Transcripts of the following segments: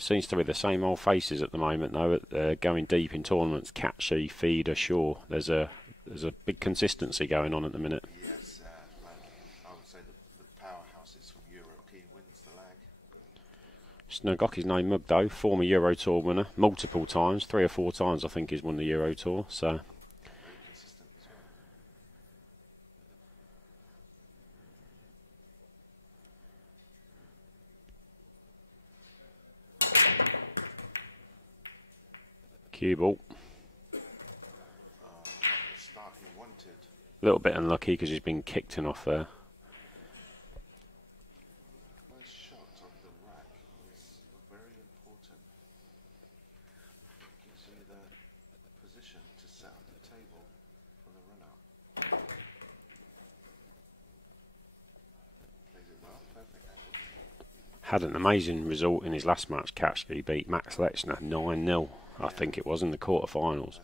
It seems to be the same old faces at the moment, though. Going deep in tournaments, Catchy, Feeder, Shaw. There's a big consistency going on at the minute. Snagoki's no mug though, former Euro Tour winner, multiple times, 3 or 4 times I think he's won the Euro Tour, so... Cue ball. A little bit unlucky because he's been kicked in off there. Had an amazing result in his last match. Catchy beat Max Lechner 9-0, I think it was, in the quarterfinals.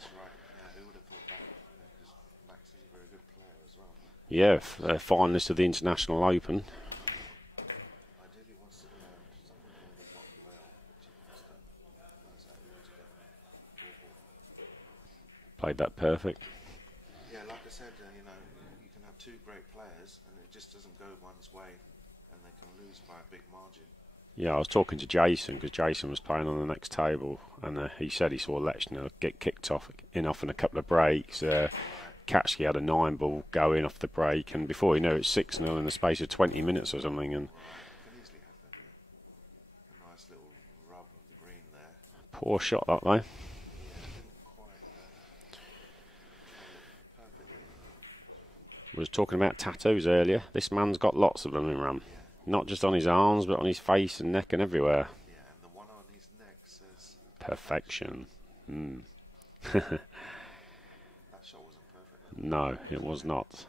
Yeah, finalist of the International Open. Played that perfect. Yeah, like I said, you know, you can have 2 great players and it just doesn't go one's way and they can lose by a big margin. Yeah, I was talking to Jason because Jason was playing on the next table, and he said he saw Lechner get kicked off in a couple of breaks. Catchy had a 9-ball going off the break, and before you know it, 6-0 in the space of 20 minutes or something. And poor shot that way. I was talking about tattoos earlier. This man's got lots of them, Imran. Not just on his arms, but on his face and neck and everywhere. Yeah, and the one on his neck says perfection. that shot wasn't perfect. No, it was not.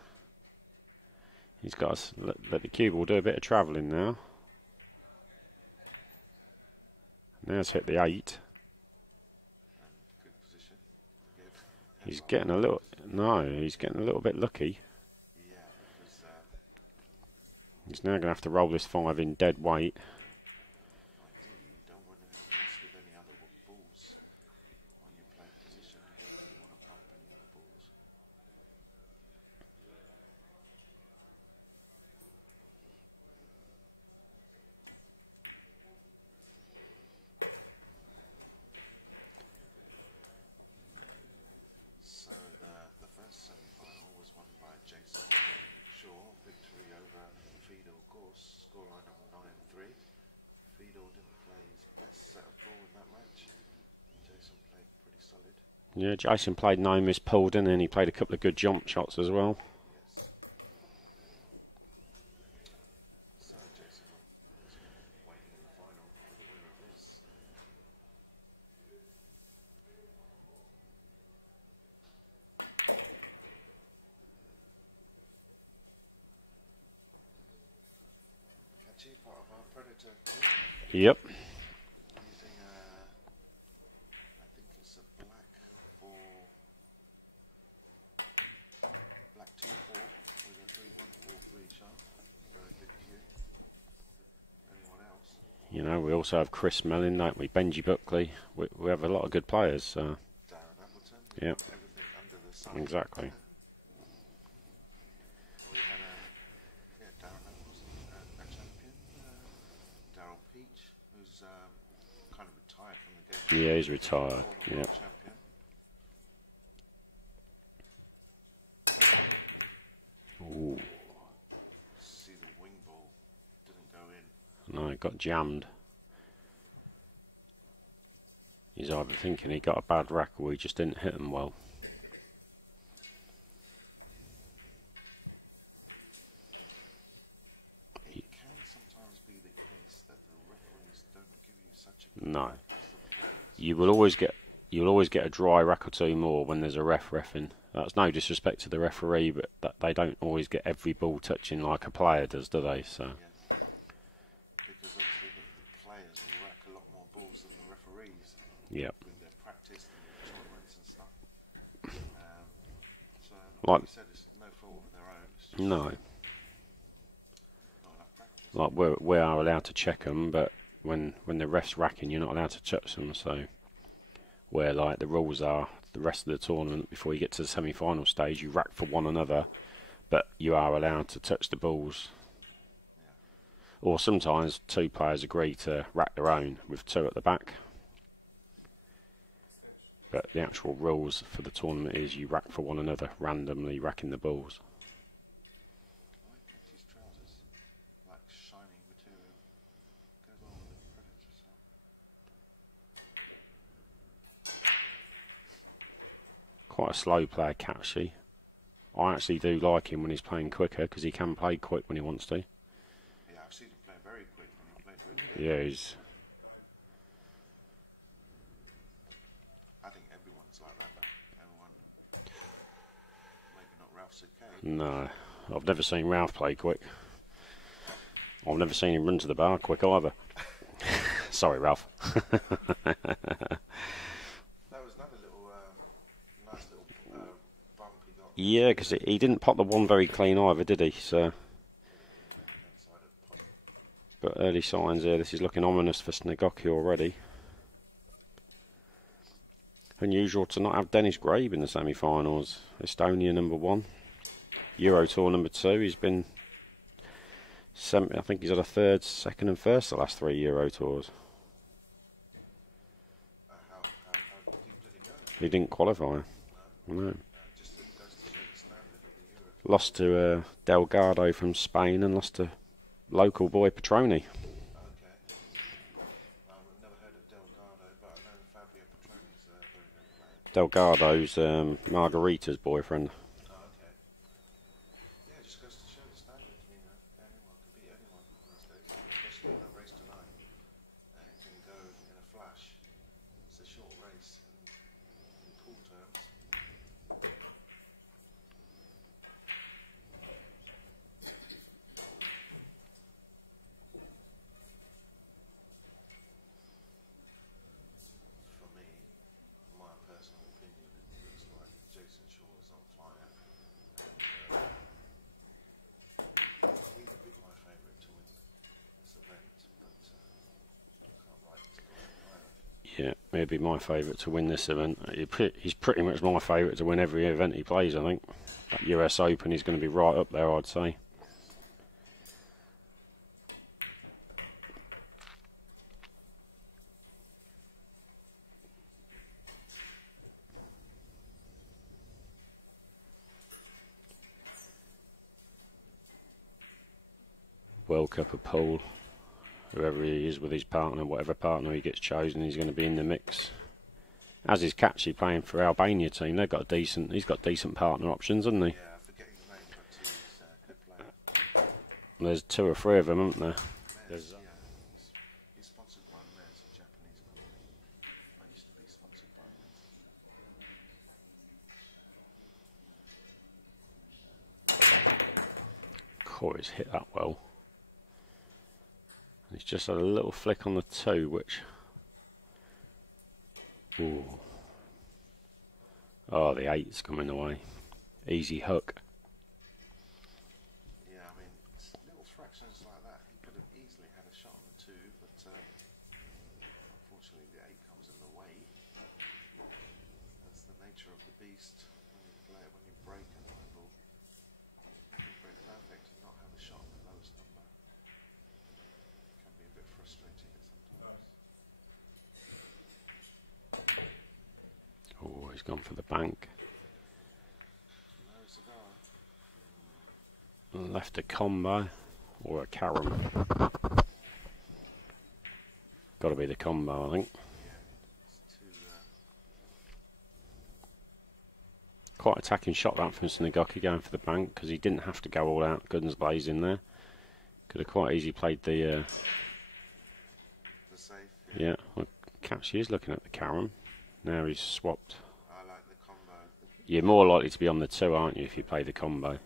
He's got let the cue ball do a bit of travelling now. Now it's hit the 8. He's getting a little. No, he's getting a little bit lucky. He's now going to have to roll this 5 in dead weight. Yeah, Jason played no miss pulled in, and he played a couple of good jump shots as well. Yep. You know, we also have Chris Mellin, don't we? Benji Buckley. We have a lot of good players. So. Yeah, exactly. Yeah, he's retired. Yeah. Ooh. No, it got jammed. He's either thinking he got a bad rack or he just didn't hit him well. No. You'll always get a dry rack or 2 more when there's a reffing. That's no disrespect to the referee, but that they don't always get every ball touching like a player does, do they? So. Yeah. Like. No. Like we are allowed to check them, but when the ref's racking, you're not allowed to touch them. So where like the rules are, the rest of the tournament, before you get to the semi-final stage, you rack for one another, but you are allowed to touch the balls. Or sometimes two players agree to rack their own with two at the back. But the actual rules for the tournament is you rack for one another, randomly racking the balls. Quite a slow player, Catchy. I actually do like him when he's playing quicker, because he can play quick when he wants to. Yeah, I've seen him play very quick. Yeah, he's... I think everyone's like that. Maybe not Ralph's okay. No, I've never seen Ralph play quick. I've never seen him run to the bar quick either. Sorry, Ralph. That was another little, nice little bump he got. Yeah, because he didn't pop the one very clean either, did he? So, but early signs here, this is looking ominous for Snegoki already. Unusual to not have Dennis Grabe in the semi-finals. Estonia #1, Euro Tour #2. He's been, I think he's had a third, second and first the last 3 Euro Tours. He didn't qualify. No. Lost to Delgado from Spain and lost to local boy Petroni. Delgado's Margarita's boyfriend. Yeah, he'd be my favourite to win this event. He's pretty much my favourite to win every event he plays, I think. At US Open, he's going to be right up there, I'd say. World Cup of Pool. Whoever he is with his partner, whatever partner he gets chosen, he's going to be in the mix. As is Catchy playing for Albania team. They've got he's got decent partner options, hasn't he? There's 2 or 3 of them, aren't there? Corey's hit that well. He's just had a little flick on the 2, which... Ooh. Oh, the 8's coming away. Easy hook. Yeah, I mean, little fractions like that could have easily had a shot at 2, but unfortunately the 8 comes in the way. That's the nature of a beast. There with the break and the ball. Perfect, not have a shot at those. Can be a bit frustrating. Oh, he's gone for the bank. Left a combo or a carom. Got to be the combo, I think. Quite attacking shot that from Snegoki going for the bank, because he didn't have to go all out guns blazing there. Could have quite easily played the. Yeah, well, Catchy is looking at the carom. Now he's swapped. I like the combo. You're more likely to be on the 2, aren't you, if you play the combo?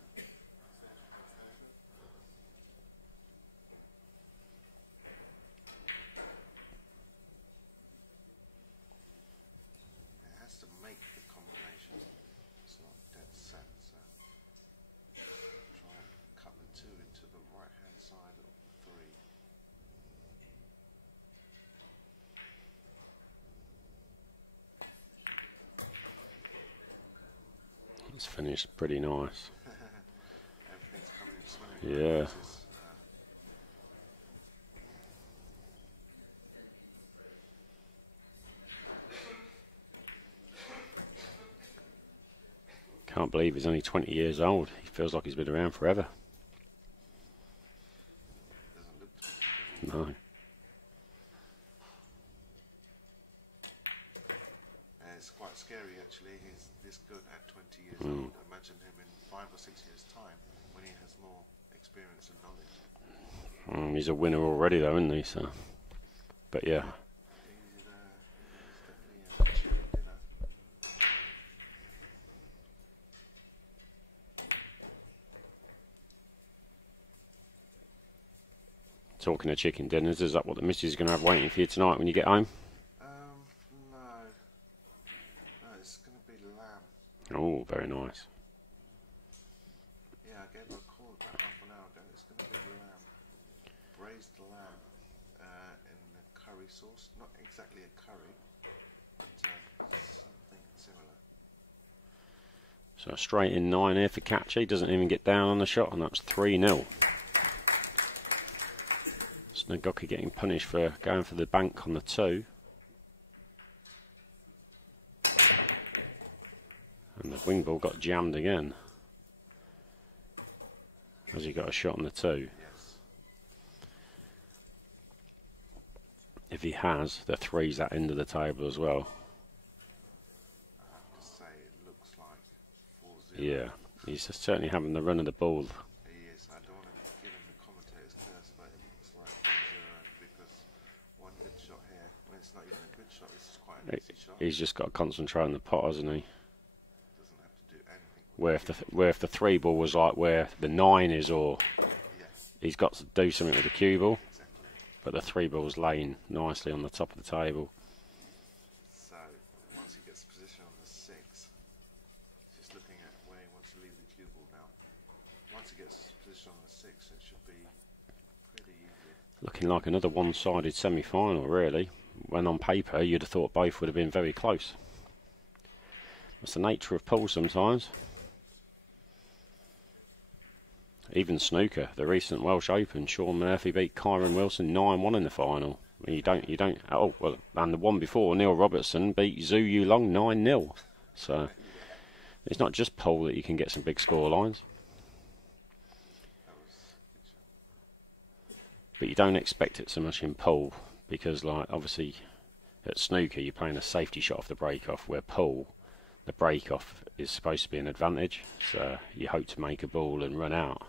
finish, pretty nice. Yeah. Can't believe he's only 20 years old. He feels like he's been around forever. No. It's quite scary actually. He's good at 20 years old. Imagine him in 5 or 6 years' time when he has more experience and knowledge. He's a winner already though, isn't he? So, but yeah. Talking of chicken dinners, is that what the missus is going to have waiting for you tonight when you get home? No. No, it's going to be lamb. Oh, very nice. Yeah, I gave her a call about half an hour ago. It's going to be braised lamb in curry sauce. Not exactly a curry. So straight in 9 here for Catchy. Doesn't even get down on the shot, and that's 3-0. Nagoki getting punished for going for the bank on the 2. And the wing ball got jammed again. As he got a shot on the 2. If he has, the 3's that end of the table as well. Yeah, he's certainly having the run of the ball. He's just got to concentrate on the pot, hasn't he? Where if the 3 ball was like where the 9 is, or he's got to do something with the cue ball, but the 3 ball's laying nicely on the top of the table. So, once he gets position on the 6, just looking at where he wants to leave the cue ball now. Once he gets position on the 6, it should be pretty easy. Looking like another one-sided semi-final, really. When on paper, you'd have thought both would have been very close. It's the nature of pool sometimes. Even snooker, the recent Welsh Open, Shaun Murphy beat Kyron Wilson 9-1 in the final. You don't. Oh well, and the one before, Neil Robertson beat Zhu Yulong 9-0. So it's not just pool that you can get some big score lines. But you don't expect it so much in pool. Because, like, obviously at snooker you're playing a safety shot off the break-off, where pool, the break-off is supposed to be an advantage, so you hope to make a ball and run out.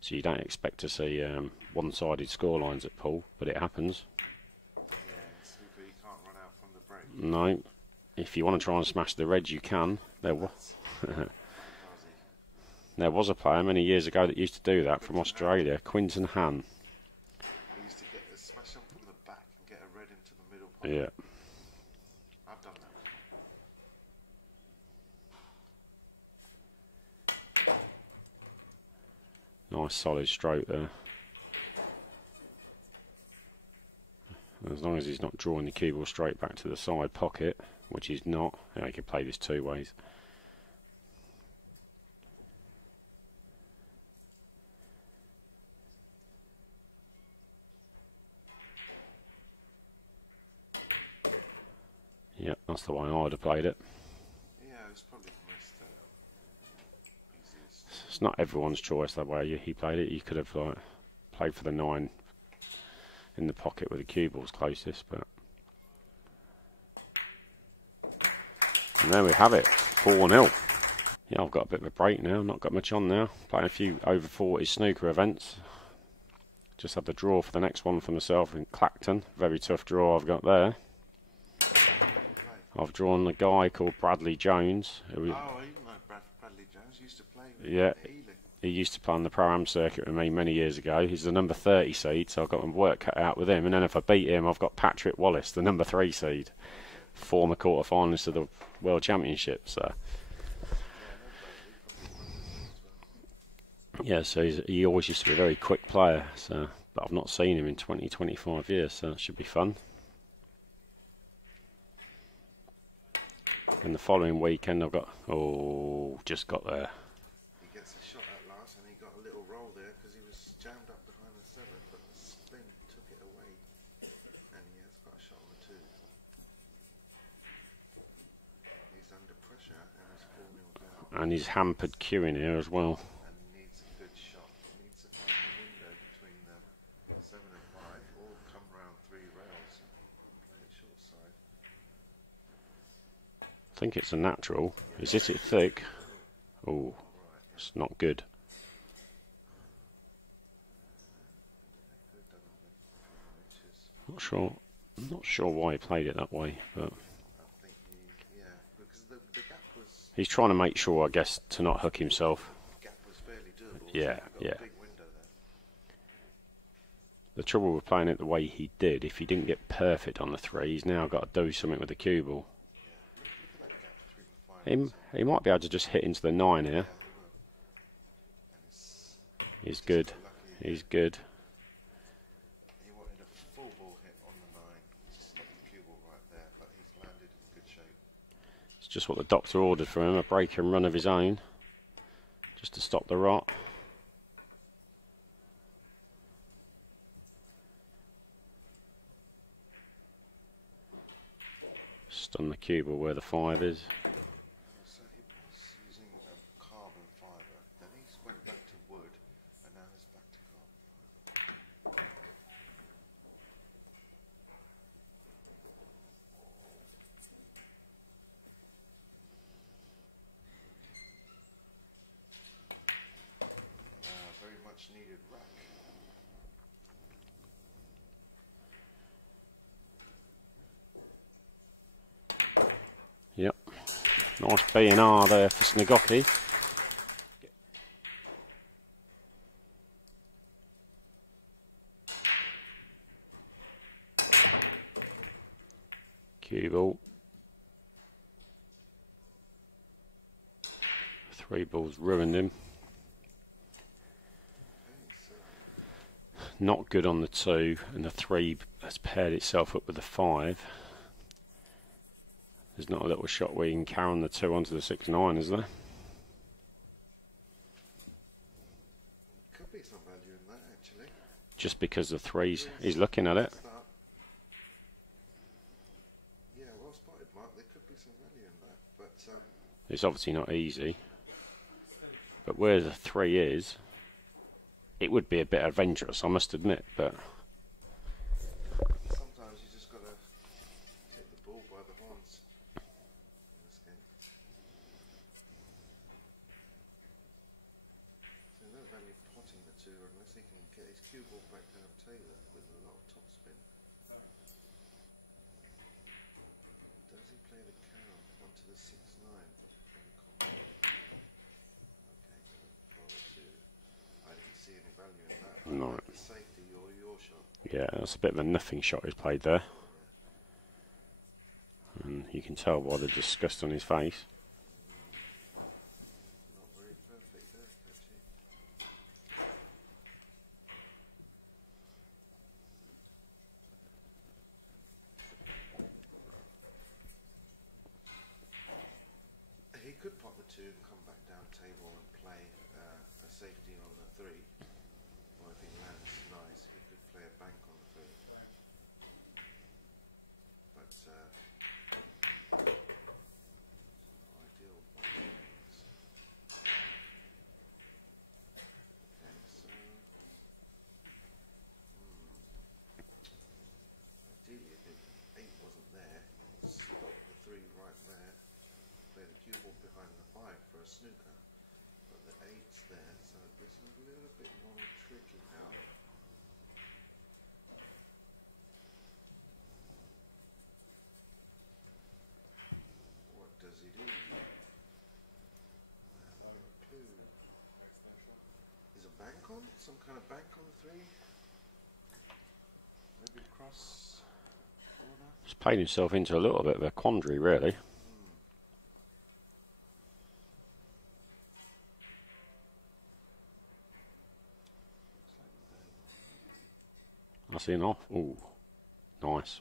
So you don't expect to see one-sided scorelines at pool, but it happens. No, if you want to try and smash the reds you can. There was a player many years ago that used to do that from Australia, Quinton Han. Yeah. I've done that. Nice solid stroke there. As long as he's not drawing the cue ball straight back to the side pocket, which he's not, yeah, he can play this 2 ways. Yeah, that's the way I'd have played it. Yeah, it's probably It's not everyone's choice that way he played it. You could have like played for the 9 in the pocket where the cue ball's closest, but and there we have it, 4-0. Yeah, I've got a bit of a break now, not got much on now. Playing a few over 40 snooker events. Just had the draw for the next one for myself in Clacton. Very tough draw I've got there. I've drawn a guy called Bradley Jones. Bradley Jones used to play. Yeah, he used to play on the Pro-Am circuit with me many years ago. He's the number 30 seed, so I've got my work cut out with him. And then if I beat him, I've got Patrick Wallace, the number 3 seed, former quarter-finalist of the World Championship. So yeah, so he always used to be a very quick player. So, but I've not seen him in 20-25 years, so that should be fun. And the following weekend I've got... Oh, just got there. He gets a shot at last, and he got a little roll there because he was jammed up behind the seven, but Sting took it away. And he gets got a shot or two. He's under pressure, and it's good now. And he's hampered queuing here as well. And he needs a good shot. He needs a good window between the 7 and 5, all come round 3 rounds. I think it's a natural. Is this it thick? Oh, it's not good. Not sure why he played it that way, but Yeah, because the gap was, he's trying to make sure, I guess, to not hook himself. gap was fairly doable. Yeah, so yeah. you've got a big window there. The trouble with playing it the way he did, if he didn't get perfect on the 3, he's now got to do something with the cue ball. He might be able to just hit into the 9 here. He's good. He's good. He wanted a full ball hit on the 9, just cue ball right there, but he's landed in good shape. It's just what the doctor ordered for him, a break and run of his own, just to stop the rot. Stun the cue ball where the 5 is. So he's using carbon fibre, and he's went into wood, and now it's back. Very much needed back. Yep. Nice B&R there for Snigotti. Cue ball. 3 balls ruined him. Not good on the 2, and the 3 has paired itself up with the 5. There's not a little shot where you can carry on the 2 onto the 6-9, is there? Could be some value in that, actually. Just because the 3's, he's looking at it. Start. Yeah, well spotted, Mark. There could be some value in that. But It's obviously not easy. But where the 3 is, it would be a bit adventurous, I must admit, but sometimes you just got to hit the ball by the horns. no. Yeah, that's a bit of a nothing shot he's played there. And you can tell by the disgust on his face. He could pop a 2, come back down table and play for safety on the 3. I think that's nice if you play a bank on the 3. Is a bank on? Some kind of bank on 3? Maybe cross. He's played himself into a little bit of a quandary, really. I see an off. Ooh, nice.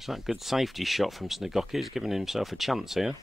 It's that good safety shot from Snegoki. He's giving himself a chance here.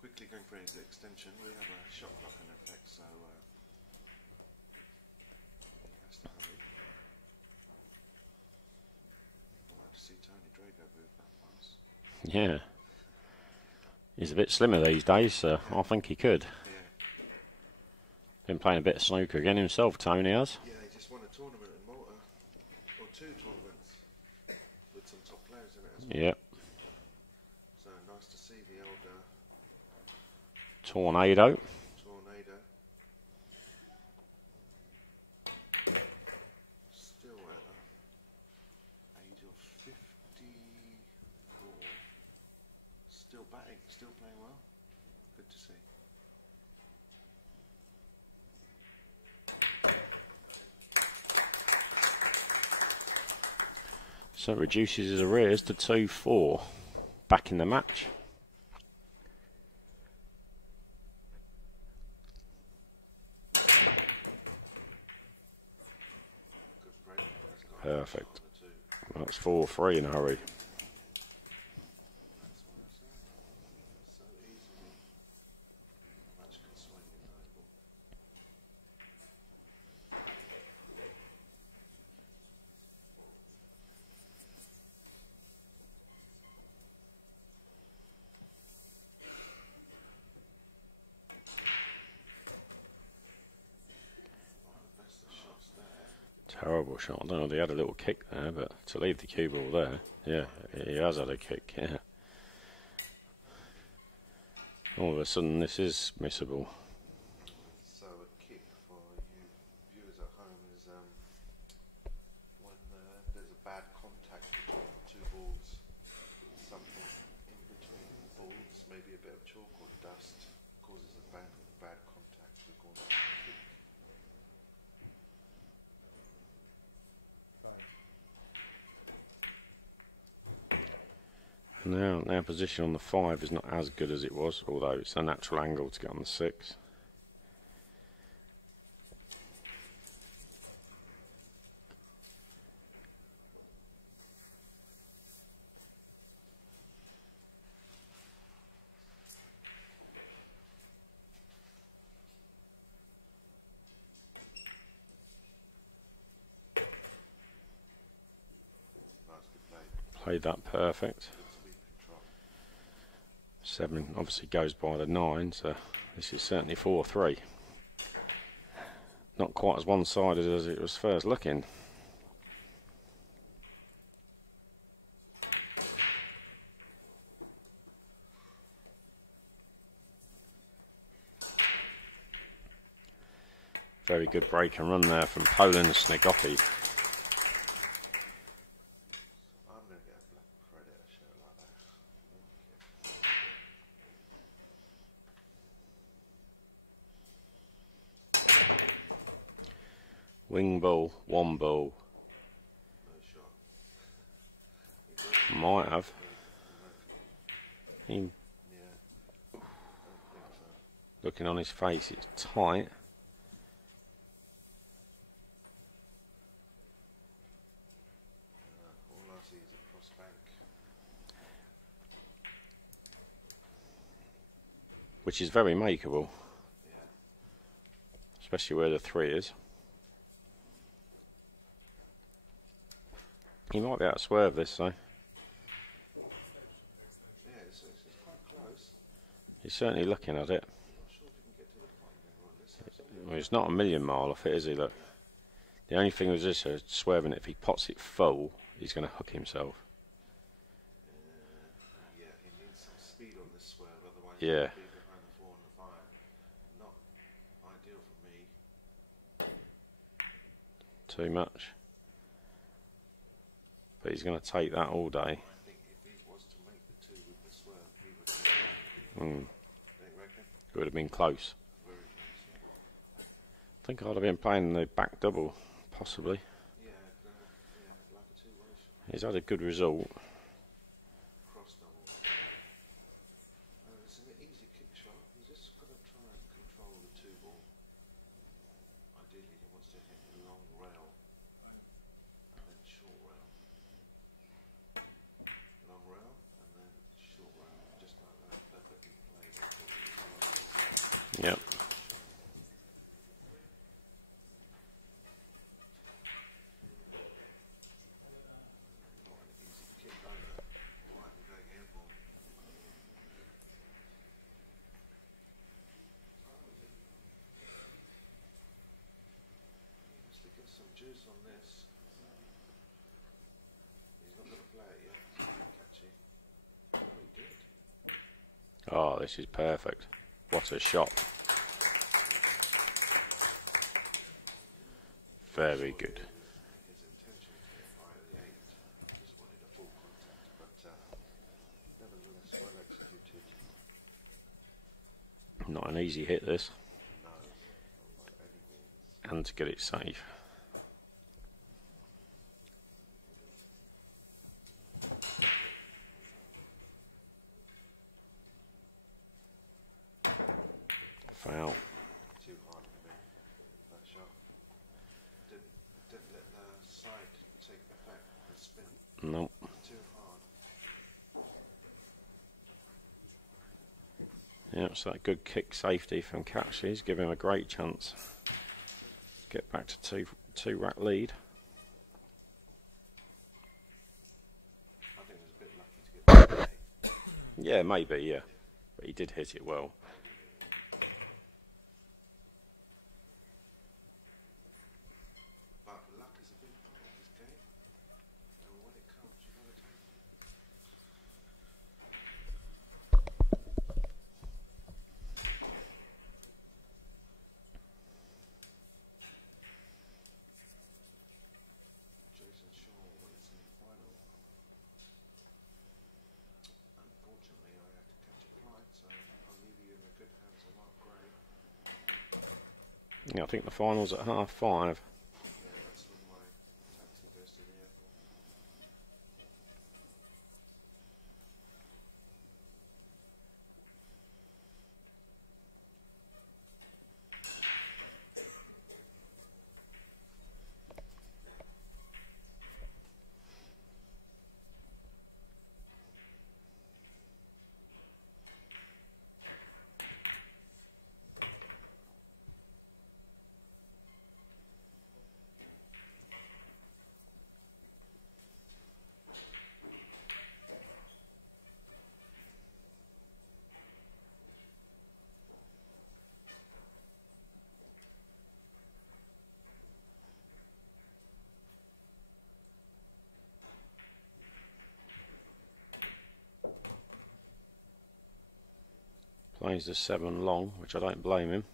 Quickly going for the extension shot. So, see Tony Drago move that once. Yeah. He's a bit slimmer these days, so I think he could. Been playing a bit of snooker again himself, Tony has. Yeah, he just won a tournament at Malta, or 2 tournaments with some top players in it. Yep. So nice to see the older Tornado. Tornado. Still, still batting, still playing well. Good to see. So it reduces his arrears to 2-4. Back in the match. Perfect. That's 4-3 in a hurry. Terrible shot. I don't know if he had a little kick there, but to leave the cue ball there, yeah, he has had a kick, yeah. All of a sudden, this is missable. So a kick for viewers at home is there's a bad contact between 2 balls. Sometimes maybe a bit of chalk or dust causes a bad contact. Now position on the 5 is not as good as it was, although it's a natural angle to get on the 6. Played that perfect. 7 obviously goes by the 9, so this is certainly 4-3. Not quite as one-sided as it was first looking. Very good break and run there from Poland's Snegoki. Wing ball, 1 ball. Might have. Looking on his face, it's tight. Which is very makeable. Especially where the 3 is. He might be able to swerve this though. He's certainly looking at it. Well, it's not a million mile off it, is he? Look. The only thing with this is swerving, if he pots it full, he's going to hook himself. Yeah, he needs some speed on this swerve, otherwise Yeah. he'll be a bit around 4 and 5. Not ideal for me. Too much. But he's going to take that all day. It would have been close. I think I'd have been playing the back double, possibly. He's had a good result. Yep. Oh, this is perfect. What a shot. Very good. Not an easy hit, this. And to get it safe. Wow. Nope. Yeah, so that good kick safety from Capsky is giving him a great chance. Get back to two rack lead. Yeah, maybe, yeah. But he did hit it well. Yeah, I think the final's at 5:30. Plays the 7 long, which I don't blame him.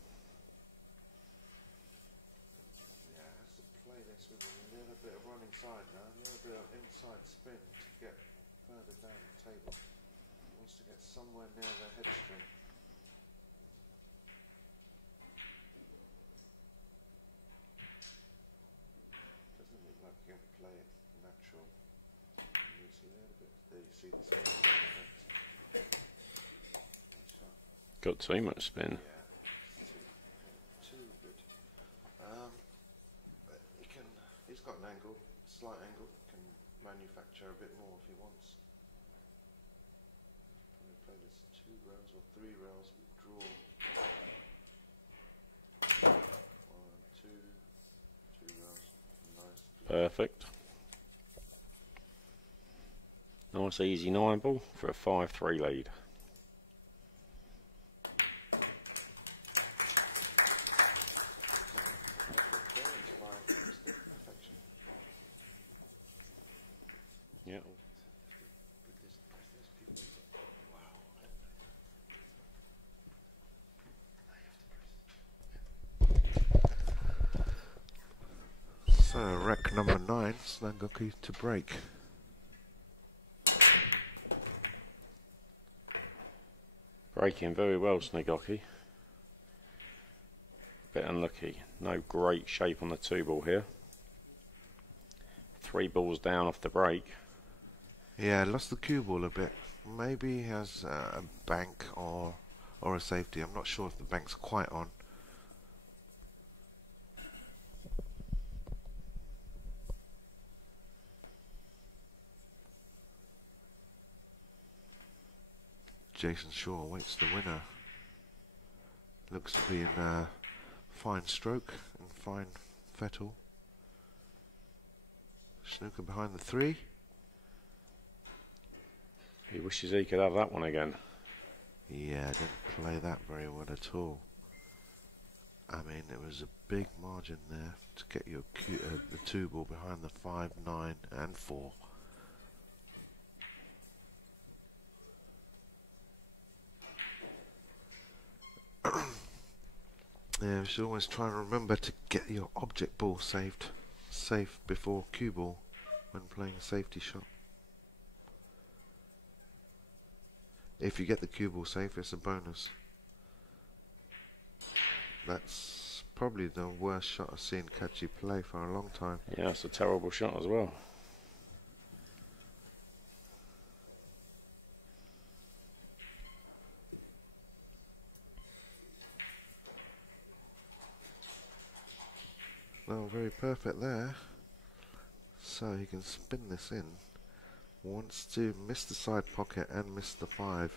Got too much spin. He's got an angle, slight angle. Manufacture a bit more if he wants. 2 rounds or 3 rounds draw. Perfect. Nice easy 9 ball for a 5-3 lead. 9, Snungoku to break. Breaking very well, Snagoki. Bit unlucky. No great shape on the 2-ball here. 3 balls down off the break. Yeah, lost the cue ball a bit. Maybe he has a bank or a safety. I'm not sure if the banks are quite on. Jason Shaw awaits the winner. Looks to be in a fine stroke and fine fettle. Snooker behind the 3. He wishes he could have that one again. Yeah, didn't play that very well at all. I mean, there was a big margin there to get your the 2-ball behind the 5, 9 and 4. Yeah, we should always try and remember to get your object ball safe before cue ball when playing a safety shot. If you get the cue ball safe, it's a bonus. That's probably the worst shot I've seen Kachi play for a long time. Yeah, it's a terrible shot as well. Oh, very perfect there. So he can spin this in. Wants to miss the side pocket and miss the 5.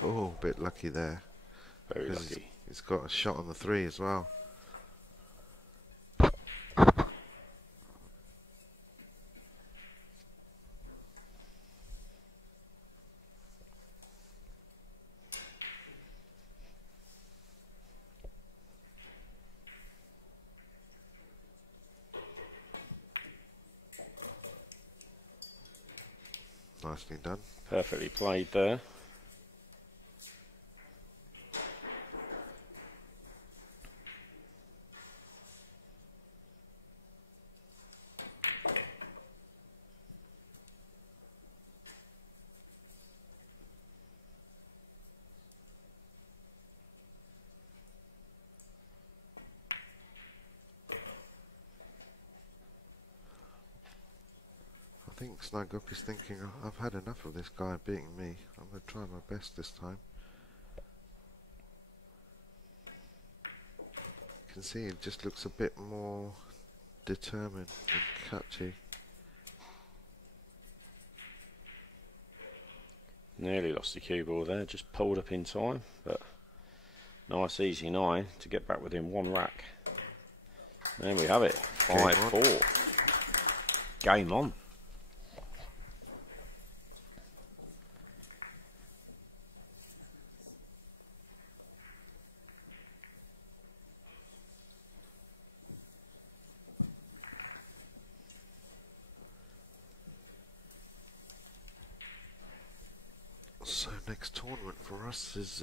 Oh, a bit lucky there. Very Because lucky. he's got a shot on the 3 as well. Nicely done. Perfectly played there. I think Snuggup is thinking, I've had enough of this guy beating me. I'm going to try my best this time. You can see it just looks a bit more determined than Kachi. Nearly lost the cue ball there, just pulled up in time, but nice easy 9 to get back within 1 rack. There we have it, 5-4. Game on. So next tournament for us is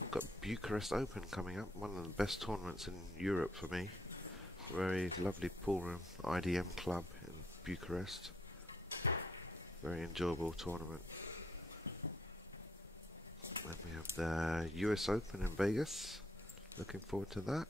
we've got Bucharest Open coming up, one of the best tournaments in Europe for me. Very lovely pool room, IDM club in Bucharest. Very enjoyable tournament. Then we have the US Open in Vegas. Looking forward to that.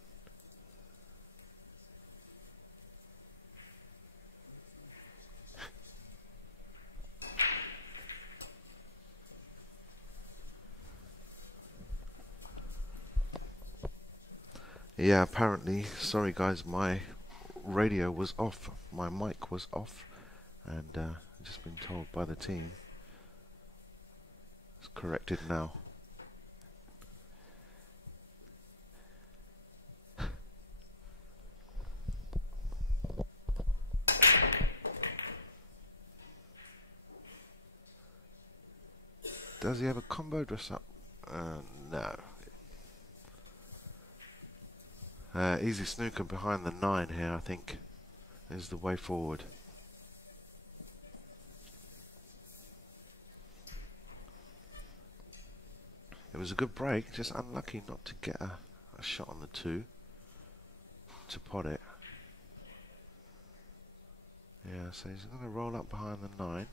Yeah, apparently, sorry guys, my radio was off, my mic was off, and just been told by the team. It's corrected now. Does he have a combo dress up? No. Easy snooker behind the 9 here, I think, is the way forward. It was a good break, just unlucky not to get a shot on the 2 to pot it. Yeah, so he's going to roll up behind the 9.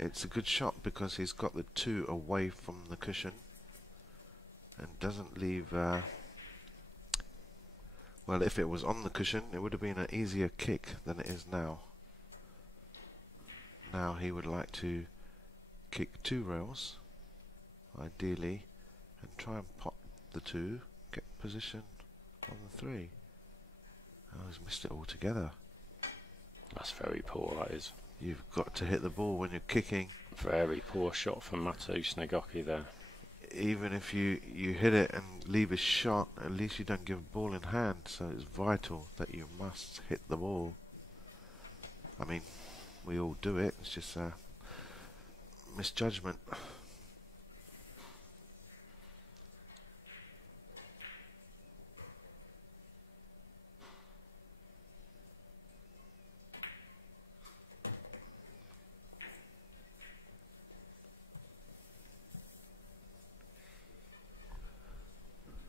It's a good shot because he's got the 2 away from the cushion and doesn't leave. Well, if it was on the cushion, it would have been an easier kick than it is now. Now he would like to kick 2 rails, ideally, and try and pop the 2, get position on the 3. Oh, he's missed it altogether. That's very poor, that is. You've got to hit the ball when you're kicking. Very poor shot from Matus Nagoki there. Even if you hit it and leave a shot, at least you don't give a ball in hand, so it's vital that you must hit the ball. I mean, we all do it, it's just a misjudgment.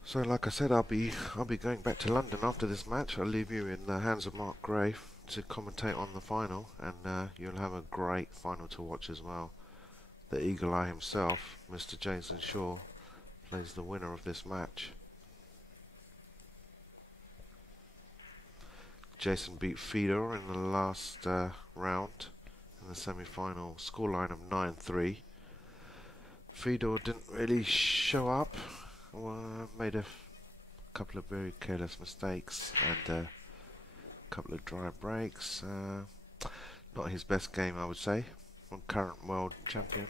So, like I said, I'll be going back to London after this match. I'll leave you in the hands of Mark Gray to commentate on the final, and you'll have a great final to watch as well. The Eagle Eye himself, Mr. Jason Shaw, is the winner of this match. Jason beat Fedor in the last round in the semi-final scoreline of 9-3. Fedor didn't really show up. Made a couple of very careless mistakes and a couple of dry breaks. Not his best game, I would say, from current world champion.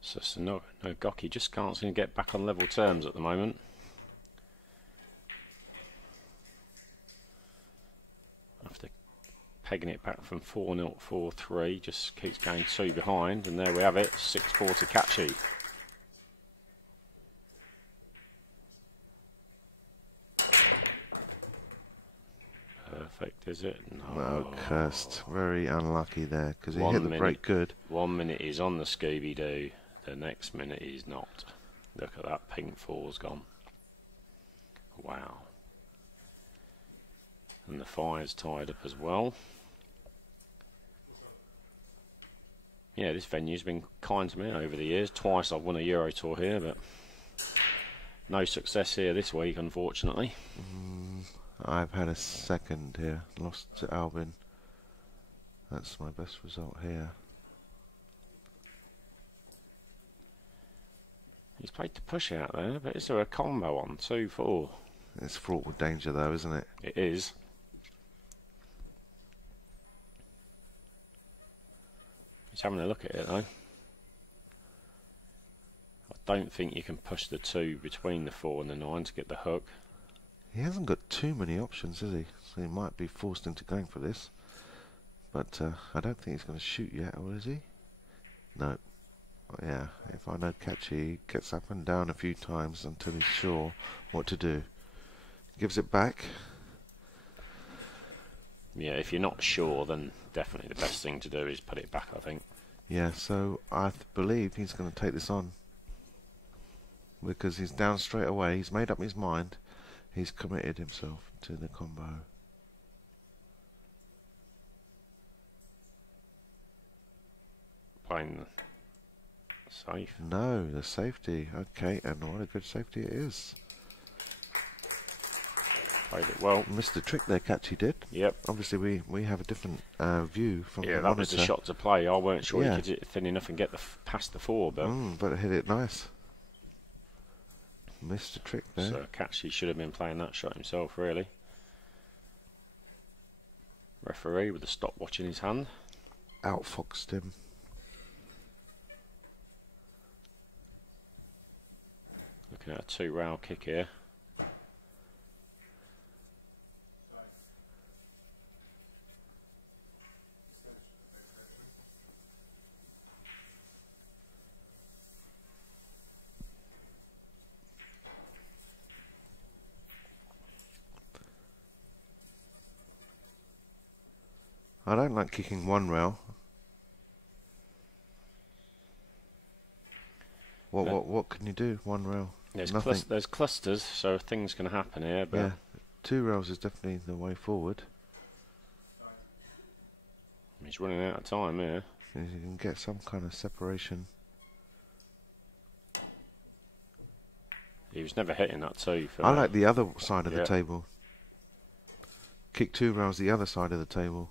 So Nagoki just can't seem to get back on level terms at the moment. Pegging it back from 4-0 to 4-3, just keeps going 2 behind, and there we have it, 6-4 to Kachi. Perfect, is it? No. Well, cursed. Very unlucky there, because he hit the break good. 1 minute he's on the Scooby-Doo, the next minute he's not. Look at that, ping 4's gone. Wow. And the 5's tied up as well. Yeah, this venue's been kind to me over the years. Twice I've won a Euro Tour here, but no success here this week, unfortunately. I've had a second here, lost to Albin. That's my best result here. He's played to push out there, but is there a combo on 2-4? It's fraught with danger though, isn't it? It is. Just having a look at it though. I don't think you can push the 2 between the 4 and the 9 to get the hook. He hasn't got too many options, has he? So he might be forced into going for this. But I don't think he's going to shoot yet, or is he? No. Yeah, if I know Kachi, he gets up and down a few times until he's sure what to do. Gives it back. Yeah, if you're not sure, then definitely the best thing to do is put it back, I think. Yeah, so I believe he's going to take this on. Because he's down straight away, he's made up his mind. He's committed himself to the combo. Playing safe. No, the safety. Okay, and what a good safety it is. Played it well. Missed the trick there, Kachi did. Yep. Obviously, we have a different view from the Yeah, that monitor. was the shot to play. I weren't sure Yeah. he could hit it thin enough and get past the 4, but But it hit it nice. Missed the trick there. so Kachi should have been playing that shot himself, really. Referee with the stopwatch in his hand. Outfoxed him. Looking at a 2-rail kick here. I don't like kicking one rail. What can you do? One rail. Nothing. There's clusters, so things can happen here. But Yeah, 2 rails is definitely the way forward. he's running out of time here. You can get some kind of separation. He was never hitting that too. I like the other side of the Yeah. table. Kick 2 rails the other side of the table.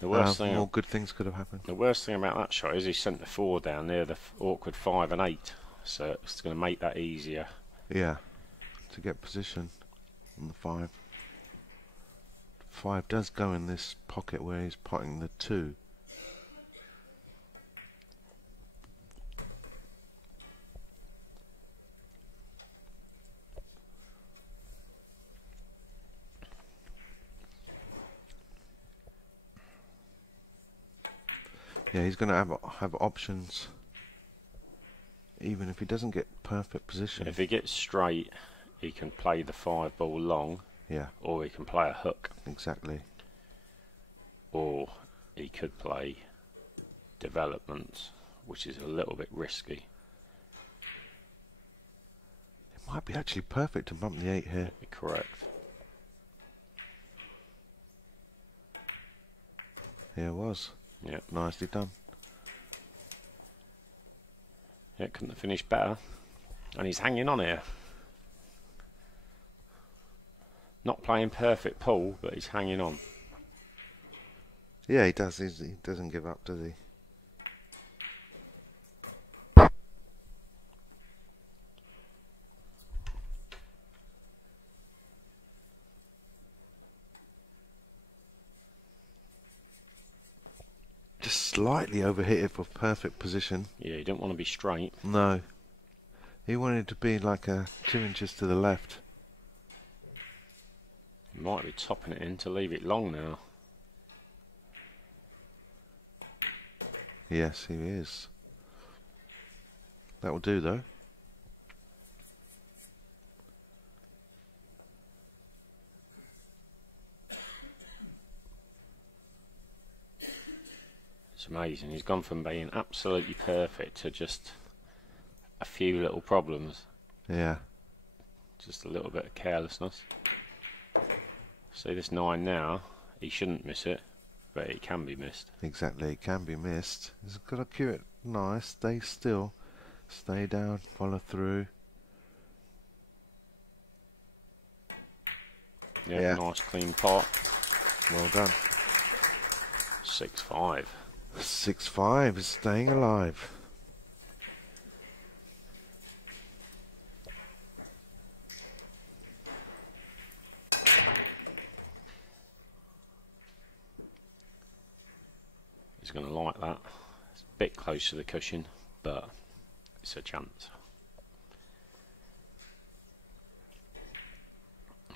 The worst thing. More good things could have happened. The worst thing about that shot is he sent the 4 down near the awkward 5 and 8, so it's going to make that easier. Yeah, to get position on the 5. 5 does go in this pocket where he's potting the 2. Yeah, he's going to have options, even if he doesn't get perfect position. If he gets straight, he can play the 5 ball long, Yeah, or he can play a hook, exactly. or he could play development, which is a little bit risky. It might be actually perfect to bump the 8 here. Correct. Yeah, it was. Yeah. Nicely done. Yeah, couldn't have finished better. And he's hanging on here. Not playing perfect pull, but he's hanging on. Yeah, he does. He doesn't give up, does he? Just slightly overhit it for perfect position. Yeah, you don't want to be straight. No. He wanted to be like 2 inches to the left. You might be topping it in to leave it long now. Yes, he is. That will do, though. It's amazing. He's gone from being absolutely perfect to just a few little problems. Yeah. Just a little bit of carelessness. See this 9 now, he shouldn't miss it, but it can be missed. Exactly, it can be missed. He's got to cue it nice, stay still, stay down, follow through. Yeah, nice clean pot. Well done. 6-5. 6-5 is staying alive. He's going to like that. It's a bit close to the cushion, but it's a chance.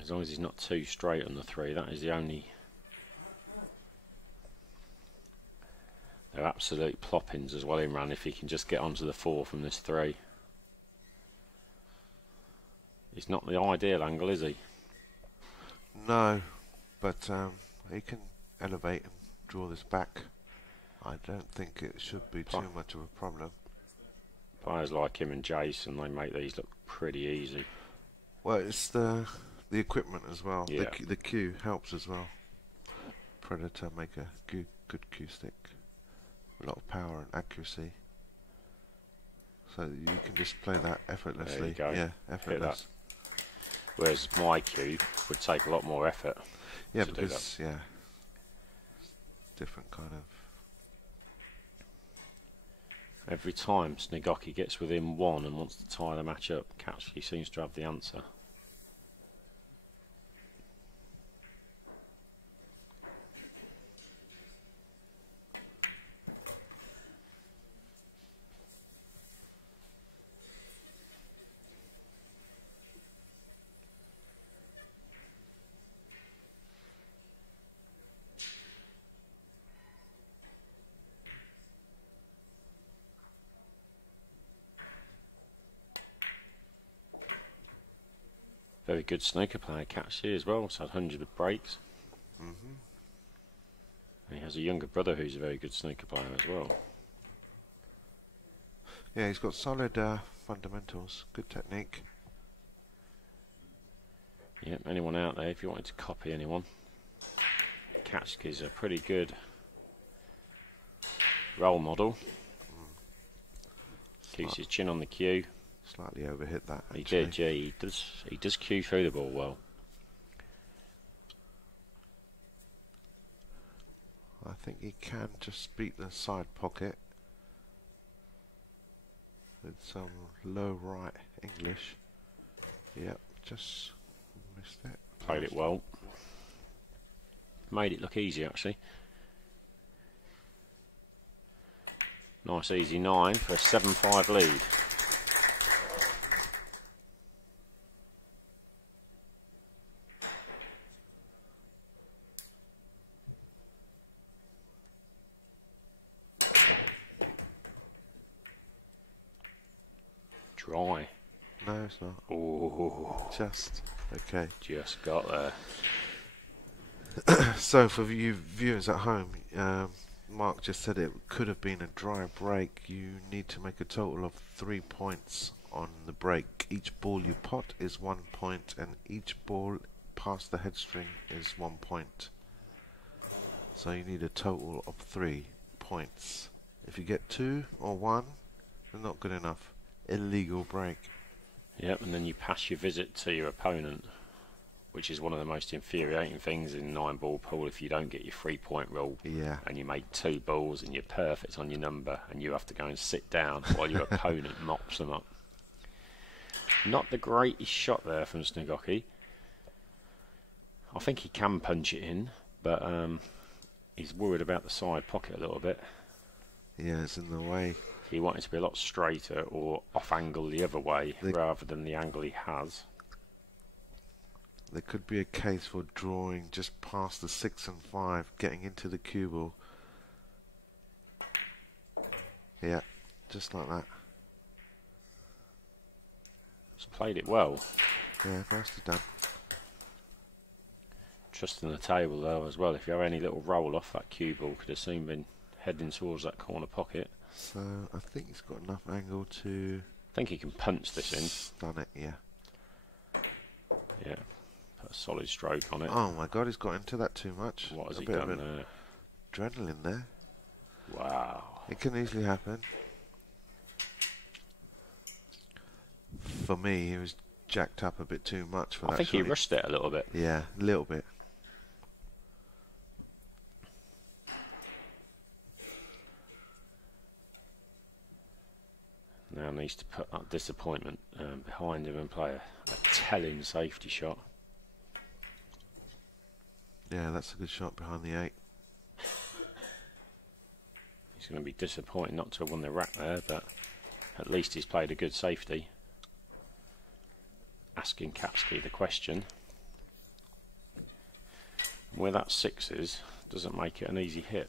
As long as he's not too straight on the 3, that is the only... They're absolute ploppings as well in run if he can just get onto the 4 from this 3. He's not the ideal angle, is he? No, but he can elevate, draw this back. I don't think it should be too much of a problem. Players like him and Jason, they make these look pretty easy. Well, it's the equipment as well. Yeah. The cue helps as well. Predator make a good cue stick. A lot of power and accuracy. So you can just play that effortlessly. There you go. Yeah, Hit effortless. that. Whereas my cue would take a lot more effort. Yeah, to do because yeah, different kind of. Every time Snigoki gets within 1 and wants to tie the match up, Katsuki seems to have the answer. Very good snooker player, Katsuki as well. It's had hundreds of breaks. He has a younger brother who's a very good snooker player as well. Yeah, he's got solid fundamentals, good technique. Yep, anyone out there, if you wanted to copy anyone, Katsuki's a pretty good role model. Keeps his chin on the cue. Slightly overhit that. He actually. did, yeah. He does cue through the ball well. I think he can just beat the side pocket with some low right English. Yep, just missed it. Played it well. Made it look easy actually. Nice easy 9 for a 7-5 lead. Dry. No, it's not. Oh, Just okay. just got there. So for you viewers at home, Mark just said it could have been a dry break. You need to make a total of 3 points on the break. Each ball you pot is 1 point, and each ball past the headstring is 1 point. So you need a total of 3 points. If you get 2 or 1, you're not good enough. Illegal break. Yep, and then you pass your visit to your opponent, which is one of the most infuriating things in 9-ball pool. If you don't get your 3-point rule, Yeah. and you make 2 balls and you're perfect on your number, and you have to go and sit down while your opponent mops them up. Not the greatest shot there from Snigoki. I think he can punch it in, but he's worried about the side pocket a little bit. Yeah, it's in the way. He wanted to be a lot straighter or off angle the other way rather than the angle he has. There could be a case for drawing just past the 6 and 5, getting into the cue ball. Yeah, just like that. He's played it well. Yeah, nicely done. Trusting the table though as well. If you have any little roll off that cue ball, could have soon been heading towards that corner pocket. So I think he's got enough angle to I think he can punch this in. stun it, yeah. Yeah, put a solid stroke on it. Oh my god, he's got into that too much. What has A he bit of done there? adrenaline there. Wow. It can easily happen. For me, he was jacked up a bit too much for that I think shot. he rushed it a little bit. Yeah, a little bit. Now needs to put that disappointment behind him and play a telling safety shot. Yeah, that's a good shot behind the 8. He's going to be disappointed not to have won the rack there, but at least he's played a good safety. Asking Katsuki the question. Where that 6 is, doesn't make it an easy hit.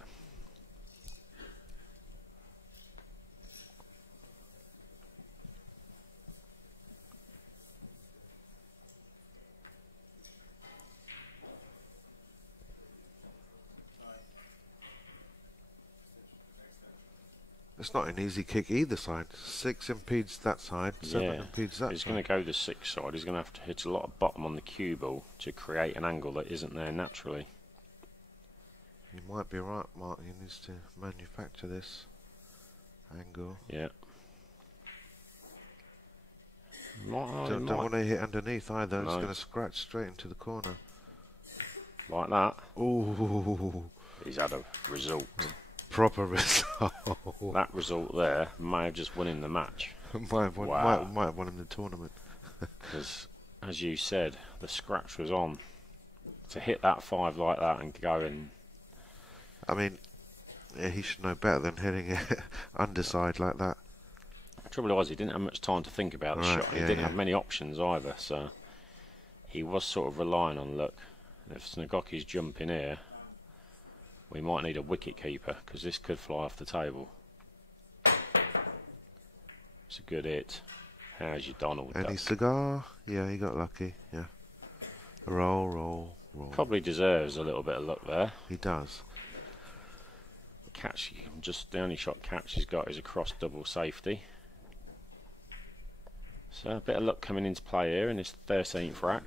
It's not an easy kick either side. 6 impedes that side, 7 impedes that He's side. going to go the 6 side. He's going to have to hit a lot of bottom on the cue ball to create an angle that isn't there naturally. You might be right, Mark. He needs to manufacture this angle. Yeah. Don't want to hit underneath either. It's No. going to scratch straight into the corner. Like that. Ooh, He's had a result. proper result. That result there may have just won him the match. might have won, Wow. might have won in the tournament. Because, as you said, the scratch was on. To hit that 5 like that and go and... I mean, yeah, he should know better than hitting it underside like that. The trouble was he didn't have much time to think about the Right, shot. He yeah, didn't yeah. have many options either, so he was sort of relying on luck. If Snigoki's jumping here, we might need a wicket keeper because this could fly off the table. It's a good hit. How's your Donald Any duck? cigar? Yeah, he got lucky. Yeah. Roll, roll, roll. Probably deserves a little bit of luck there. He does. Catch, just the only shot Catch has got is a cross double safety. So a bit of luck coming into play here in this 13th rack,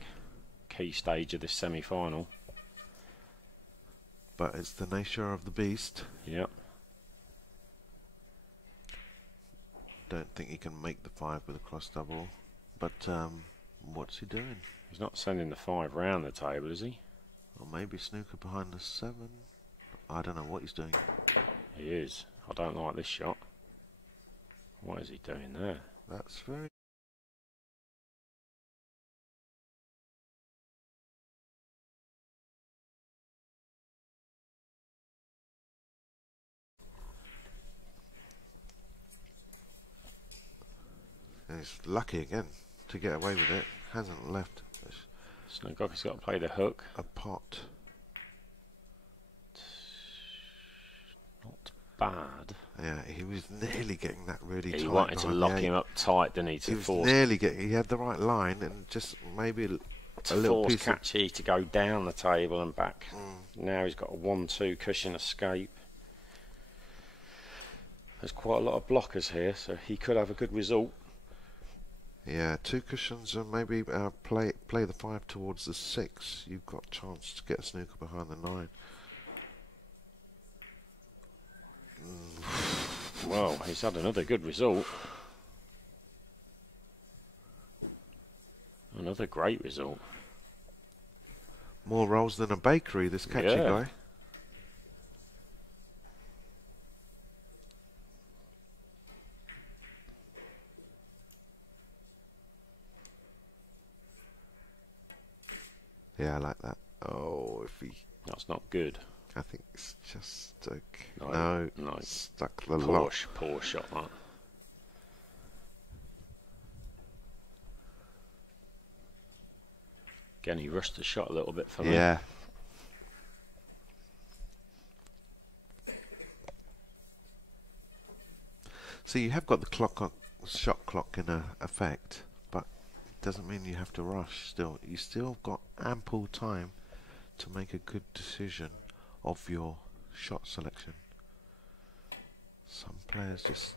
key stage of this semi-final. But it's the nature of the beast. Yep. Don't think he can make the 5 with a cross double. But what's he doing? He's not sending the 5 round the table, is he? Or maybe snooker behind the 7. I don't know what he's doing. He is. I don't like this shot. What is he doing there? That's very... And he's lucky again to get away with it. Hasn't left Snuggock's got to play the hook. a pot. Bad. Yeah, he was nearly getting that really tight. He wanted to behind lock the 8. him up tight, didn't he? To He was force, nearly getting... He had the right line and just maybe a little force piece of... Catchy to go down the table and back. Now he's got a 1-2 cushion escape. There's quite a lot of blockers here, so he could have a good result. Yeah, 2 cushions and maybe play the 5 towards the 6. You've got a chance to get snooker behind the 9. Well, he's had another good result. Another great result. More rolls than a bakery, this Catchy Yeah. guy. Yeah, I like that. Oh, if he... That's not good. I think it's just stuck. No, No, no. stuck the lock. Poor shot, that. Again, he rushed the shot a little bit for me. Yeah. So you have got the clock on, shot clock in effect, but doesn't mean you have to rush still. You still got ample time to make a good decision of your shot selection. Some players just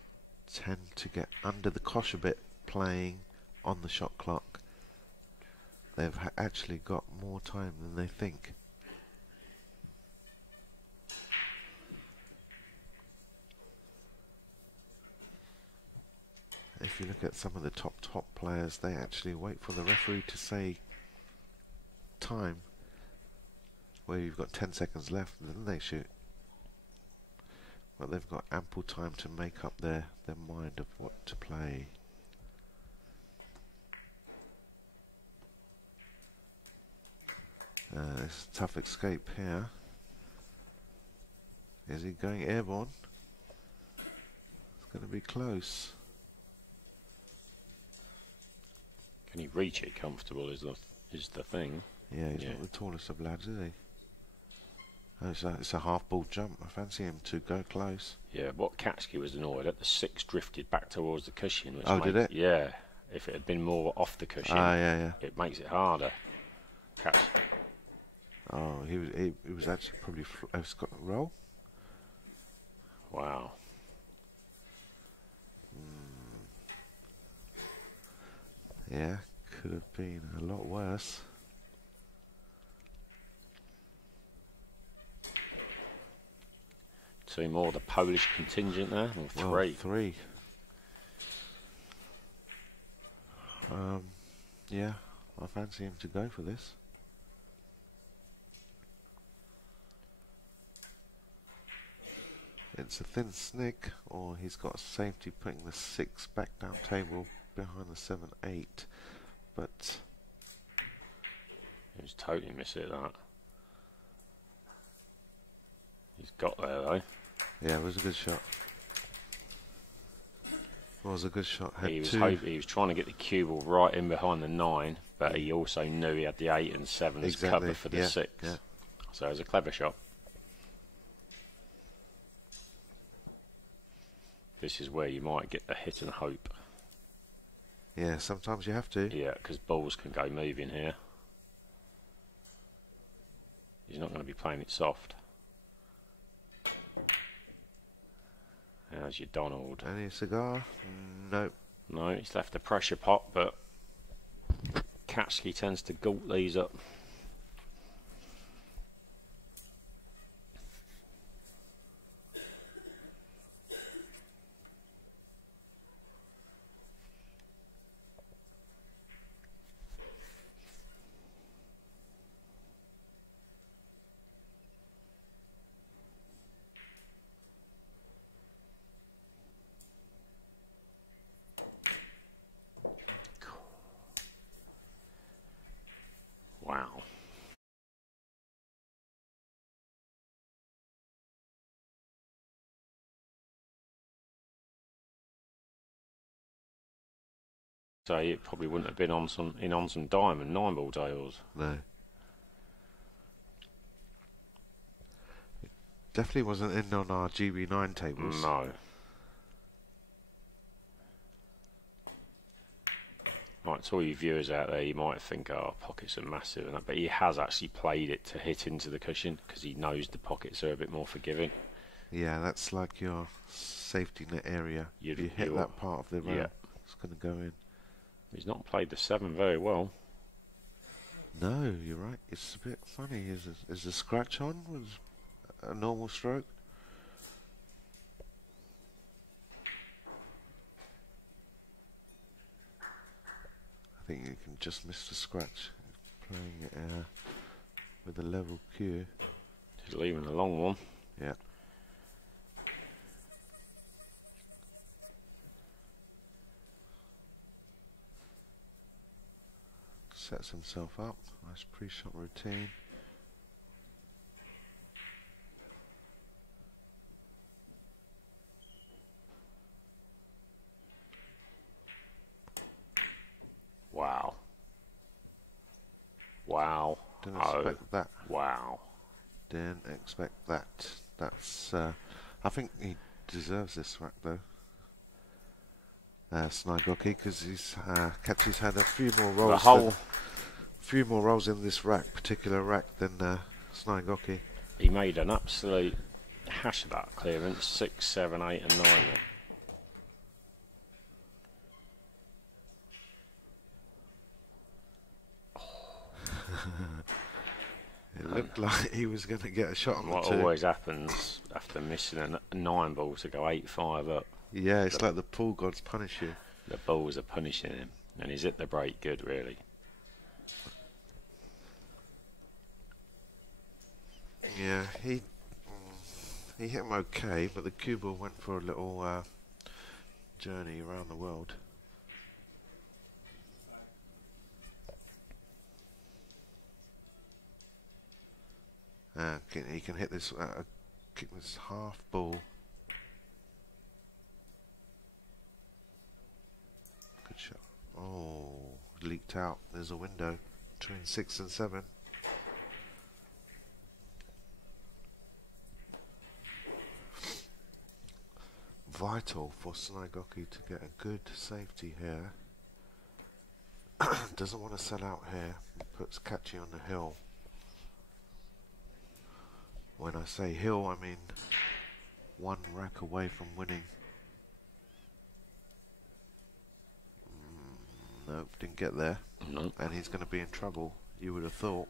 tend to get under the cosh a bit playing on the shot clock. They've actually got more time than they think. If you look at some of the top players, they actually wait for the referee to say time, where you've got 10 seconds left, and then they shoot. But they've got ample time to make up their mind of what to play. It's a tough escape here. Is he going airborne? It's going to be close. Can he reach it comfortable is the thing. Yeah, he's Yeah. not the tallest of lads, is he? Oh, it's a half-ball jump. I fancy him to go close. Yeah, what Katsuki was annoyed at, the 6 drifted back towards the cushion. Which Oh, did makes- it? Yeah. If it had been more off the cushion, Ah, yeah. it makes it harder. Katsuki. Oh, he was actually probably he's got a roll. Wow. Yeah, could have been a lot worse. Two more, the Polish contingent there, and Well, 3. 3. Yeah, I fancy him to go for this. It's a thin snick, or he's got a safety putting the 6 back down table behind the 7-8. But He was totally missing that. He's got there though. yeah, it was a good shot. It was a good shot. Had He was 2. he was trying to get the cue ball right in behind the 9, but he also knew he had the 8 and 7 as Exactly, cover for the yeah, 6. yeah. So it was a clever shot. This is where you might get the hit and hope. Yeah, sometimes you have to. Yeah, because balls can go moving here. He's not going to be playing it soft. There's your Donald. Any cigar? Nope. No, he's left the pressure pot, but Katsuki tends to gulp these up. Wow. So it probably wouldn't have been on some diamond 9-ball tails. No. Definitely wasn't in on our GB9 tables. No. Right, to all you viewers out there, you might think, oh, pockets are massive, and that, but he has actually played it to hit into the cushion because he knows the pockets are a bit more forgiving. Yeah, that's like your safety net area. If you hit that part of the round, yeah, it's going to go in. He's not played the 7 very well. No, you're right. It's a bit funny. Is a scratch on? Was a normal stroke? I think you can just miss the scratch. Playing it with a level cue. He's leaving a long one. Yeah. Sets himself up. Nice pre-shot routine. Wow. Wow. Didn't expect that. Wow. Didn't expect that. That's. I think he deserves this rack though. Snaigoki, because he's Katsu's had a few more rolls in this particular rack than Snaigoki. He made an absolute hash of that clearance. 6, 7, 8, and 9. It looked like he was going to get a shot on What the 2. always happens after missing a 9-ball to go 8-5 up. Yeah, it's like the pool gods punish you. The balls are punishing him, and he's hit the break good, really. Yeah, he hit him okay, but the cue ball went for a little journey around the world. He can hit this, kick this half ball. Good shot. Oh, leaked out. There's a window between 6 and 7. Vital for Snaigoki to get a good safety here. Doesn't want to sell out here. Puts Kachi on the hill. When I say hill, I mean 1 rack away from winning. Nope, didn't get there. No. And he's going to be in trouble, you would have thought.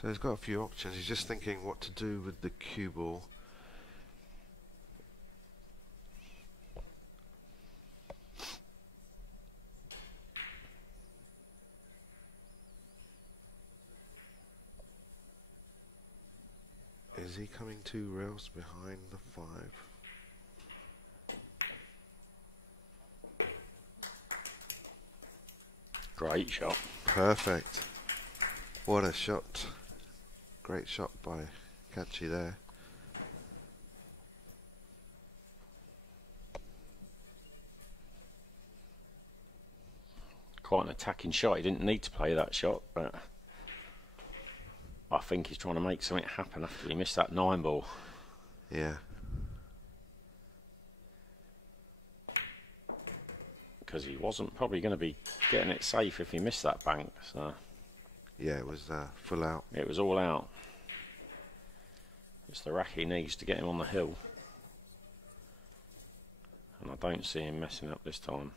So he's got a few options. He's just thinking what to do with the cue ball. Is he coming 2 rails behind the 5? Great shot. Perfect. What a shot. Great shot by Kachi there. quite an attacking shot. He didn't need to play that shot, but I think he's trying to make something happen after he missed that 9 ball. Yeah. Because he wasn't probably going to be getting it safe if he missed that bank. So Yeah, it was full out. it was all out. It's the rack he needs to get him on the hill. And I don't see him messing up this time.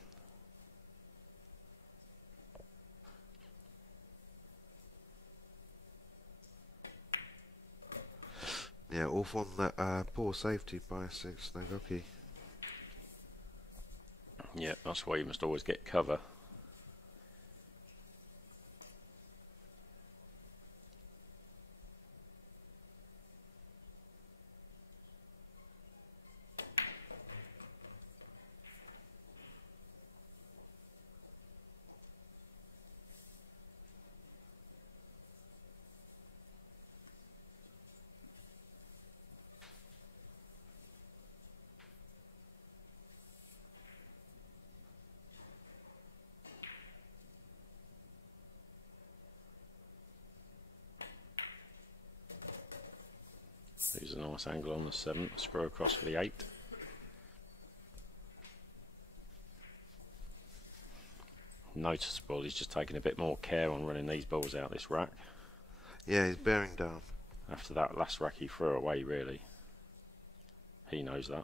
Yeah, all from that poor safety by 6 Nagoki. Yeah, that's why you must always get cover. There's a nice angle on the 7th, screw across the 8th. Noticeable, he's just taking a bit more care on running these balls out this rack. Yeah, he's bearing down. After that last rack he threw away, really. He knows that.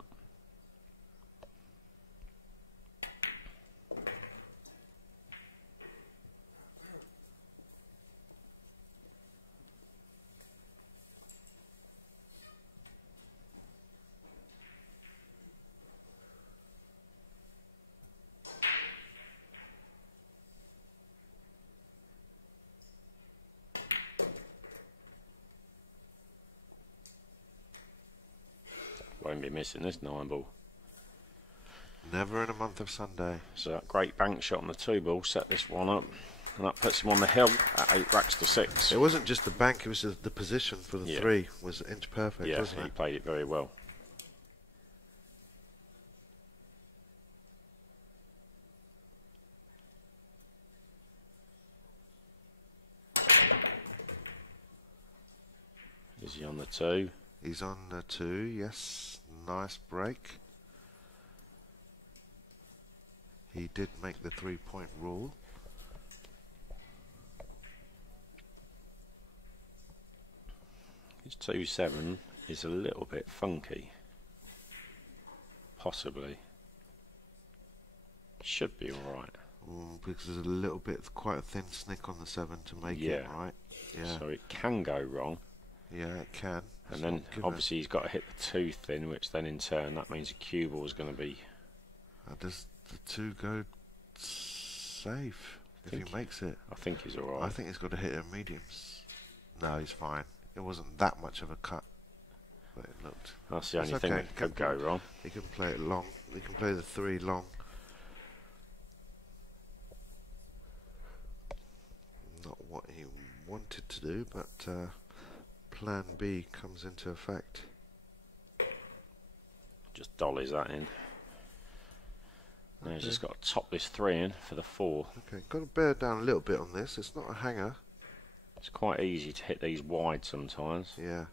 Won't be missing this 9 ball. Never in a month of Sunday. So that great bank shot on the 2 ball set this one up, and that puts him on the hill at 8 racks to 6. It wasn't just the bank, it was the position for the Yeah. 3 was inch perfect, Yeah, wasn't he it? played it very well. Is he on the 2? He's on the 2, yes. Nice break. He did make the 3-point rule. His 2-7 is a little bit funky. Possibly. Should be alright. Because there's a little bit, quite a thin snick on the 7 to make it right. Yeah, So it can go wrong. yeah, it can. And It's then not given. obviously he's got to hit the 2 thin, which then in turn that means a cue ball is going to be. Does the 2 go safe if he makes it? I think he's alright. I think he's got to hit a mediums. No, he's fine. It wasn't that much of a cut, but it looked. That's the It's only thing okay. that could go wrong. He can play it long. He can play the 3 long. Not what he wanted to do, but Plan B comes into effect. Just dollies that in. Now he's just got to top this 3 in for the 4. Okay, got to bear down a little bit on this. It's not a hanger. It's quite easy to hit these wide sometimes. Yeah.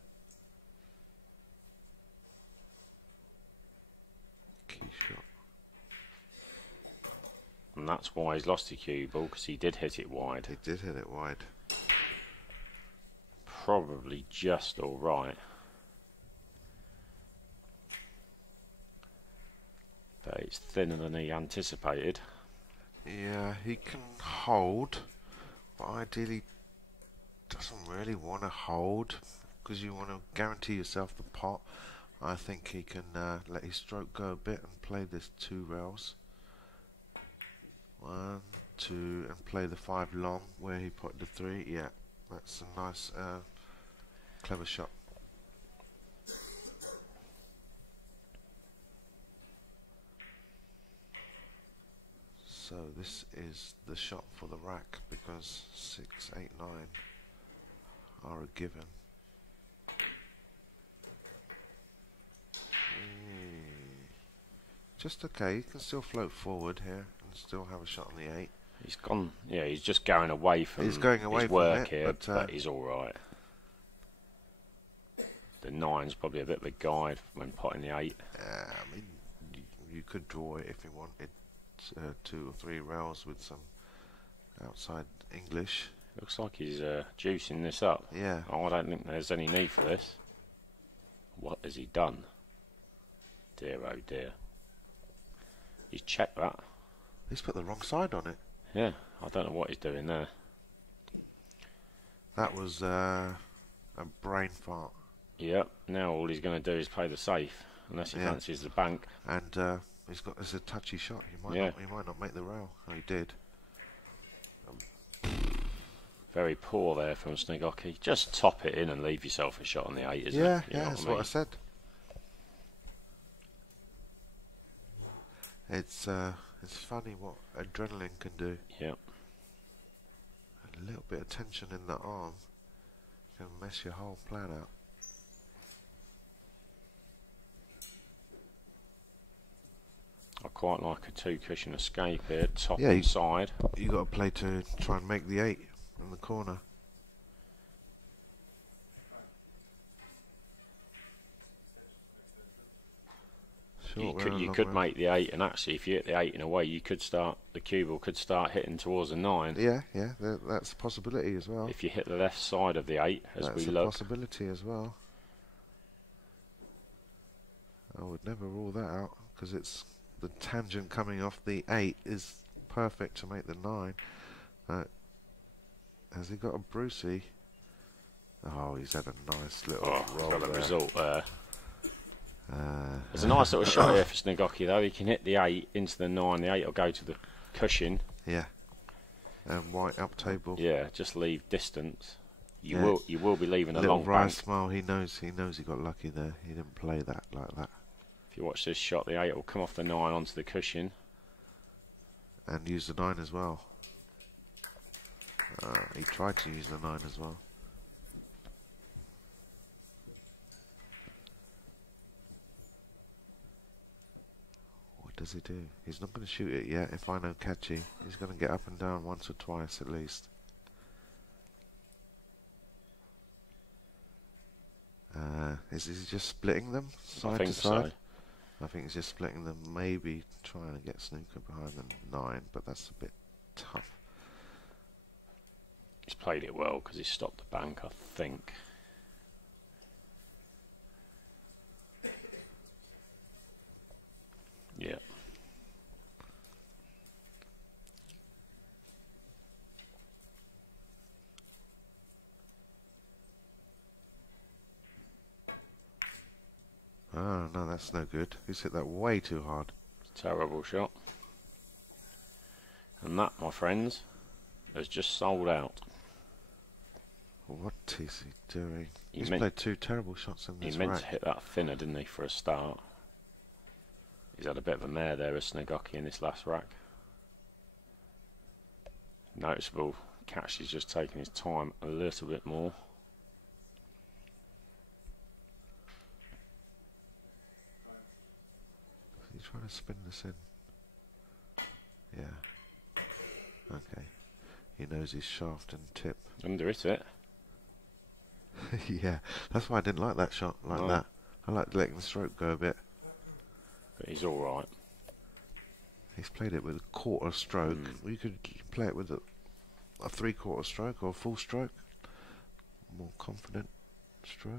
Key shot. And that's why he's lost the cue ball, because he did hit it wide. He did hit it wide. Probably just alright. But it's thinner than he anticipated. Yeah, he can hold, but ideally doesn't really want to hold because you want to guarantee yourself the pot. I think he can let his stroke go a bit and play this 2 rails. 1, 2, and play the 5 long where he put the 3. Yeah, that's a nice, clever shot. So this is the shot for the rack because 6, 8, 9 are a given. Just okay, you can still float forward here and still have a shot on the 8. He's gone. Yeah, he's just going away from He's going away his from work it, here, but, he's all right. The 9's probably a bit of a guide when potting the 8. Yeah, I mean, you could draw it if you wanted 2 or 3 rails with some outside English. Looks like he's juicing this up. Yeah. Oh, I don't think there's any need for this. What has he done? Dear, oh dear. He's checked that. He's put the wrong side on it. Yeah, I don't know what he's doing there. That was a brain fart. Yep, now all he's going to do is play the safe, unless he Yeah. fancies the bank. And it's a touchy shot. He might not make the rail. Oh, he did. Very poor there from Snigocky. Just top it in and leave yourself a shot on the 8, isn't Yeah, it? You know that's I mean? what I said. It's funny what adrenaline can do. Yep. A little bit of tension in the arm can mess your whole plan out. I quite like a 2-cushion escape here, top Yeah, and side. You got to play to try and make the 8 in the corner. You could make the 8, and actually if you hit the 8 in a way, you could start, the cue ball could start hitting towards the 9. Yeah, that's a possibility as well. If you hit the left side of the 8, as That's we a look. possibility as well. I would never rule that out, because it's the tangent coming off the 8 is perfect to make the 9. Has he got a Brucey? Oh, he's had a nice little roll Got the there. result there. There's a nice little shot here for Snigocky though. He can hit the 8 into the 9. The 8 will go to the cushion. Yeah. And white up table. Yeah, just leave distance. You Yeah. will will be leaving a Little long wry bank. smile. He knows he got lucky there. He didn't play that like that. If you watch this shot, the 8 will come off the 9 onto the cushion. And use the 9 as well. He tried to use the 9 as well. What does he do? He's not going to shoot it yet. If I know catchy, he's going to get up and down once or twice at least. Is he just splitting them side I think to side? so. I think he's just splitting them. Maybe try and get snooker behind the 9, but that's a bit tough. He's played it well because he stopped the bank, I think. Yeah. Oh, no, that's no good. He's hit that way too hard. Terrible shot. And that, my friends, has just sold out. What is he doing? He He's meant- played 2 terrible shots in He this meant rack. to hit that thinner, didn't he, for a start? He's had a bit of a mare there, as Snigocky, in this last rack. Noticeable. Catch is just taking his time a little bit more. He's trying to spin this in. Yeah. Okay. He knows his shaft and tip. Under it. Yeah, that's why I didn't like that shot like No. that. I like letting the stroke go a bit. But he's alright. He's played it with a quarter stroke. You could play it with a 3/4 stroke or a full stroke. More confident stroke.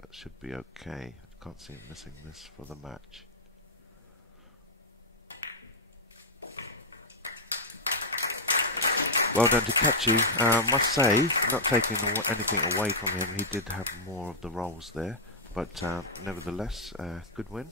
That should be okay. Can't see him missing this for the match. Well done to Catchy. I must say, not taking anything away from him, he did have more of the rolls there. But nevertheless, good win.